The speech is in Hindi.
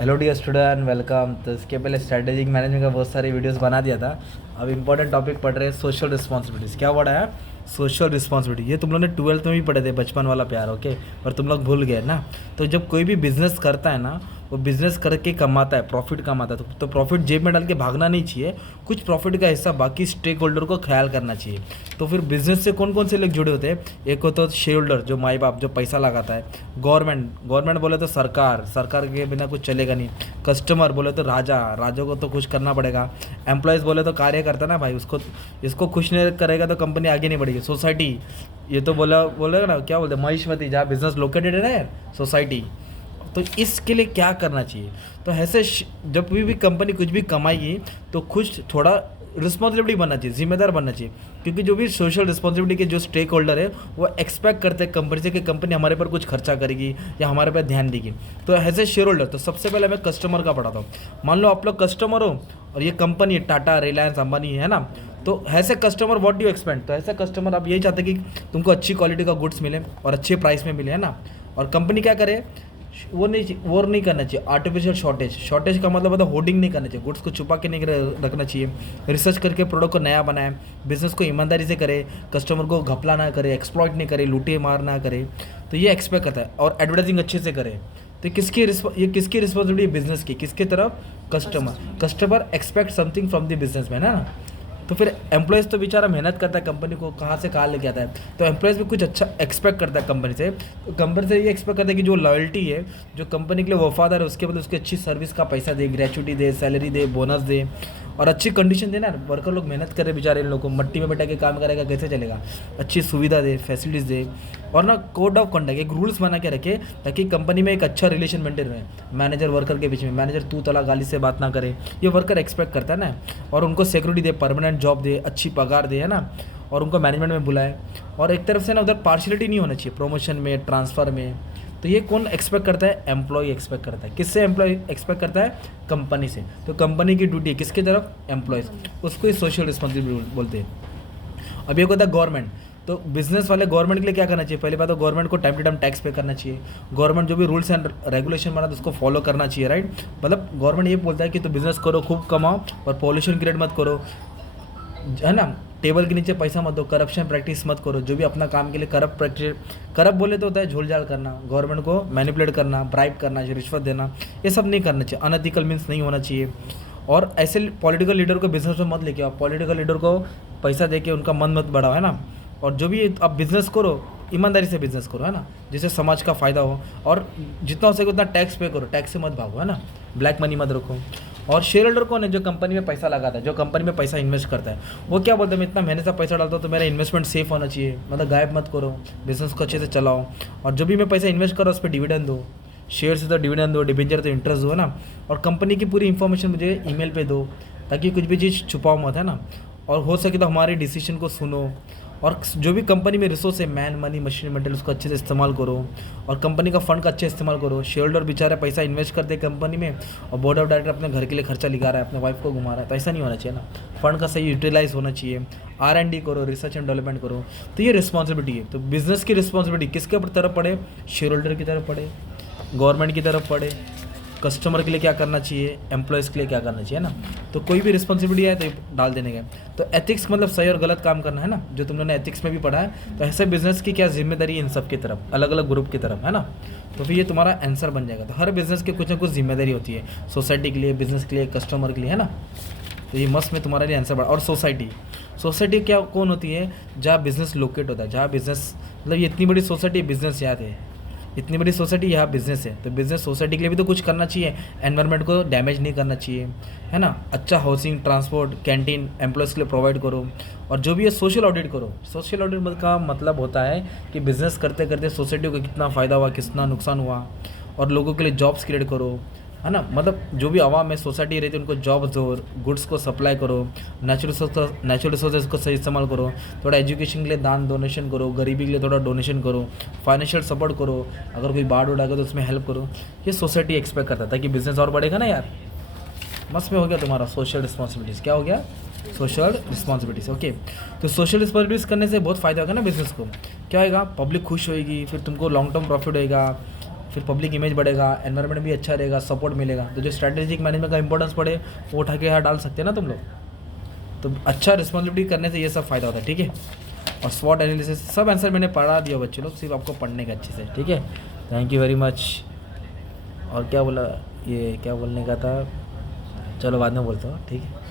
Hello dear student, welcome. तो इसके पहले स्ट्रेटेजिक मैनेजमेंट का बहुत सारी वीडियोस बना दिया था। अब इंपॉर्टेंट टॉपिक पढ़ रहे हैं सोशल रिस्पॉन्सिबिलिटीज़। क्या पढ़ा है? Social responsibility. ये तुम लोगों ने 12th में भी पढ़े थे, बचपन वाला प्यार। ओके, पर तुम लोग भूल गए ना। तो जब कोई भी बिजनेस करता है ना, वो बिजनेस करके कमाता है, प्रॉफिट कमाता है, तो प्रॉफिट जेब में डाल के भागना नहीं चाहिए। कुछ प्रॉफिट का हिस्सा बाकी स्टेक होल्डर को ख्याल करना चाहिए। तो फिर बिजनेस से कौन कौन से लोग जुड़े होते हैं? एक होता है शेयर होल्डर, जो माई बाप, जो पैसा लगाता है। गवर्नमेंट बोले तो सरकार, सरकार के बिना कुछ चलेगा नहीं। कस्टमर बोले तो राजा, राजा को तो कुछ करना पड़ेगा। एम्प्लॉयज़ बोले तो कार्यकर्ता ना भाई, उसको इसको खुश नहीं करेगा तो कंपनी आगे नहीं बढ़ेगी। सोसाइटी, ये तो बोलेगा ना, क्या बोलते हैं, महिष्मती, जहाँ बिजनेस लोकेटेड है ना यार, सोसाइटी। तो इसके लिए क्या करना चाहिए? तो ऐसे जब भी कंपनी कुछ भी कमाएगी तो कुछ थोड़ा रिस्पॉन्सिबिलिटी बनना चाहिए, जिम्मेदार बनना चाहिए। क्योंकि जो भी सोशल रिस्पॉन्सिबिलिटी के जो स्टेक होल्डर है, वो एक्सपेक्ट करते हैं कंपनी से कि कंपनी हमारे पर कुछ खर्चा करेगी या हमारे पर ध्यान देगी। तो एज ए शेयर होल्डर, तो सबसे पहले मैं कस्टमर का पढ़ाता हूँ। मान लो आप लोग कस्टमर हो और ये कंपनी टाटा, रिलायंस, अंबानी है ना। तो ऐसे कस्टमर व्हाट डू एक्सपेक्ट? तो ऐसे कस्टमर आप यही चाहते हैं कि तुमको अच्छी क्वालिटी का गुड्स मिले और अच्छे प्राइस में मिले, है ना। और कंपनी क्या करे? वो नहीं करना चाहिए आर्टिफिशियल शॉर्टेज का मतलब होता है होर्डिंग नहीं करना चाहिए, गुड्स को छुपा के नहीं रखना चाहिए। रिसर्च करके प्रोडक्ट को नया बनाए, बिजनेस को ईमानदारी से करे, कस्टमर को घपला ना करे, एक्सप्लॉइट नहीं करे, लूटे मार ना करे। तो ये एक्सपेक्ट करता है। और एडवर्टाइजिंग अच्छे से करे। तो ये किसकी रिस्पॉन्सिबिलिटी? बिजनेस की। किसके तरफ? Customer expect something from the business man, है ना। तो फिर एम्प्लॉयज़ तो बेचारा मेहनत करता है, कंपनी को कहाँ से कहाँ लेके आता है। तो एम्प्लॉयज़ भी कुछ अच्छा एक्सपेक्ट करता है कंपनी से। तो कंपनी से ये एक्सपेक्ट करता है कि जो लॉयल्टी है, जो कंपनी के लिए वफादार है, उसके बदले उसकी अच्छी सर्विस का पैसा दे, ग्रेचुटी दे, सैलरी दे, बोनस दे और अच्छी कंडीशन देना। वर्कर लोग मेहनत कर रहे बेचारे, इन लोगों को मट्टी में बैठा के काम करेगा, कैसे चलेगा? अच्छी सुविधा दे, फैसिलिटीज़ दे। और ना कोड ऑफ कंडक्ट, एक रूल्स बना के रखे ताकि कंपनी में एक अच्छा रिलेशन मेंटेन रहे, मैनेजर वर्कर के बीच में। मैनेजर तू तला गाली से बात ना करे, ये वर्कर एक्सपेक्ट करता है ना। और उनको सिक्योरिटी दे, परमानेंट जॉब दे, अच्छी पगार दे, है ना। और उनको मैनेजमेंट में बुलाए। और एक तरफ से ना उधर पार्शलिटी नहीं होना चाहिए, प्रमोशन में, ट्रांसफ़र में। तो ये कौन एक्सपेक्ट करता है? एम्प्लॉय एक्सपेक्ट करता है। किससे एम्प्लॉय एक्सपेक्ट करता है? कंपनी से। तो कंपनी की ड्यूटी है किसकी तरफ? एम्प्लॉयज़। उसको ही सोशल रिस्पॉन्सिबिलिटी बोलते हैं। अब एक होता है गवर्नमेंट। तो बिजनेस वाले गवर्नमेंट के लिए क्या करना चाहिए? पहली बात तो गवर्नमेंट को टाइम टू टाइम टैक्स पे करना चाहिए। गवर्नमेंट जो भी रूल्स एंड रेगुलेशन बना तो उसको फॉलो करना चाहिए, राइट। मतलब गवर्नमेंट ये बोलता है कि तो बिजनेस करो, खूब कमाओ और पॉल्यूशन क्रिएट मत करो, है ना। टेबल के नीचे पैसा मत दो, करप्शन प्रैक्टिस मत करो। जो भी अपना काम के लिए करप्ट बोले तो होता है झोल झाल करना, गवर्नमेंट को मैनिपुलेट करना, ब्राइब करना, रिश्वत देना, ये सब नहीं करना चाहिए। अनएथिकल मीन्स नहीं होना चाहिए। और ऐसे पॉलिटिकल लीडर को बिजनेस में मत लेके आओ। पॉलिटिकल लीडर को पैसा दे के उनका मन मत बढ़ाओ, है ना। और जो भी आप बिज़नेस करो, ईमानदारी से बिज़नेस करो, है ना, जिससे समाज का फ़ायदा हो। और जितना हो सके उतना टैक्स पे करो, टैक्स से मत भागो, है ना। ब्लैक मनी मत रखो। और शेयर होल्डर कौन है? जो कंपनी में पैसा लगाता है, जो कंपनी में पैसा इन्वेस्ट करता है। वो क्या बोलते हैं? मैं इतना मेहनत से पैसा डालता हूँ तो मेरा इन्वेस्टमेंट सेफ होना चाहिए, मतलब गायब मत करो, बिजनेस को अच्छे से चलाओ। और जो भी मैं पैसा इन्वेस्ट करो उस पर डिविडेंड दो। शेयर से तो डिविडेंड दो, डिबेंचर तो इंटरेस्ट दो, है ना। और कंपनी की पूरी इन्फॉर्मेशन मुझे ईमेल पे दो, ताकि कुछ भी चीज़ छुपाओ मत, है ना। और हो सके तो हमारे डिसीजन को सुनो। और जो भी कंपनी में रिसोर्स है, मैन, मनी, मशीन, मटेरियल, उसको अच्छे से इस्तेमाल करो। और कंपनी का फंड का अच्छे इस्तेमाल करो। शेयर होल्डर बेचारा पैसा इन्वेस्ट करते हैं कंपनी में, और बोर्ड ऑफ डायरेक्टर अपने घर के लिए खर्चा लिखा रहा है, अपने वाइफ को घुमा रहा है। तो ऐसा नहीं होना चाहिए ना। फंड का सही यूटिलाइज होना चाहिए। R&D करो, रिसर्च एंड डेवलपमेंट करो। तो ये रिस्पॉन्सिबिलिटी है। तो बिजनेस की रिस्पॉन्सिबिलिटी किसके तरफ पड़े? शेयर होल्डर की तरफ पड़े, गवर्नमेंट की तरफ पड़े। कस्टमर के लिए क्या करना चाहिए, एम्प्लॉयज़ के लिए क्या करना चाहिए, ना। तो कोई भी रिस्पॉन्सिबिलिटी है तो डाल देने का। तो एथिक्स मतलब सही और गलत काम करना, है ना, जो तुम लोगों ने एथिक्स में भी पढ़ा है। तो ऐसे बिजनेस की क्या जिम्मेदारी है इन सब की तरफ, अलग अलग ग्रुप की तरफ, है ना। तो फिर ये तुम्हारा आंसर बन जाएगा। तो हर बिजनेस की कुछ ना कुछ जिम्मेदारी होती है, सोसाइटी के लिए, बिजनेस के लिए, कस्टमर के लिए, है ना। तो ये मस्त में तुम्हारे लिए आंसर बढ़ा। और सोसाइटी क्या कौन होती है? जहाँ बिजनेस लोकेट होता है, जहाँ बिजनेस, मतलब ये इतनी बड़ी सोसाइटी, बिजनेस याद है, इतनी बड़ी सोसाइटी, यहाँ बिजनेस है। तो बिजनेस सोसाइटी के लिए भी तो कुछ करना चाहिए, एनवायरनमेंट को डैमेज नहीं करना चाहिए, है ना। अच्छा हाउसिंग, ट्रांसपोर्ट, कैंटीन एम्प्लॉयज़ के लिए प्रोवाइड करो। और जो भी है सोशल ऑडिट करो। सोशल ऑडिट का मतलब होता है कि बिज़नेस करते करते सोसाइटी को कितना फ़ायदा हुआ, कितना नुकसान हुआ, और लोगों के लिए जॉब्स क्रिएट करो, है ना। मतलब जो भी आवाम में सोसाइटी रहती है उनको जॉब्स दो, गुड्स को सप्लाई करो, नेचुरल रिसोर्सेज को सही इस्तेमाल करो। थोड़ा एजुकेशन के लिए दान डोनेशन करो, गरीबी के लिए थोड़ा डोनेशन करो, फाइनेंशियल सपोर्ट करो, अगर कोई बाढ़ उड़ आ गया तो उसमें हेल्प करो। ये सोसाइटी एक्सपेक्ट करता था कि बिज़नेस और बढ़ेगा ना यार। मस्त में हो गया तुम्हारा सोशल रिस्पॉन्सिबिलिटीज़। क्या हो गया? Social responsibilities. ओके। तो सोशल रिस्पॉन्सिबिलिटीज़ करने से बहुत फ़ायदा होगा ना बिज़नेस को। क्या होगा? पब्लिक खुश होएगी, फिर तुमको लॉन्ग टर्म प्रॉफिट होएगा, फिर पब्लिक इमेज बढ़ेगा, एनवायरनमेंट भी अच्छा रहेगा, सपोर्ट मिलेगा। तो जो स्ट्रैटेजिक मैनेजमेंट का इंपॉर्टेंस पड़े वो उठा के यहाँ डाल सकते हैं ना तुम लोग। तो अच्छा रिस्पॉन्सिबिलिटी करने से ये सब फ़ायदा होता है, ठीक है। और स्वॉट एनालिसिस सब आंसर मैंने पढ़ा दिया बच्चे लोग, सिर्फ आपको पढ़ने का अच्छे से, ठीक है। Thank you very much. और क्या बोला, ये क्या बोलने का था, चलो बाद में बोलता हूँ, ठीक है।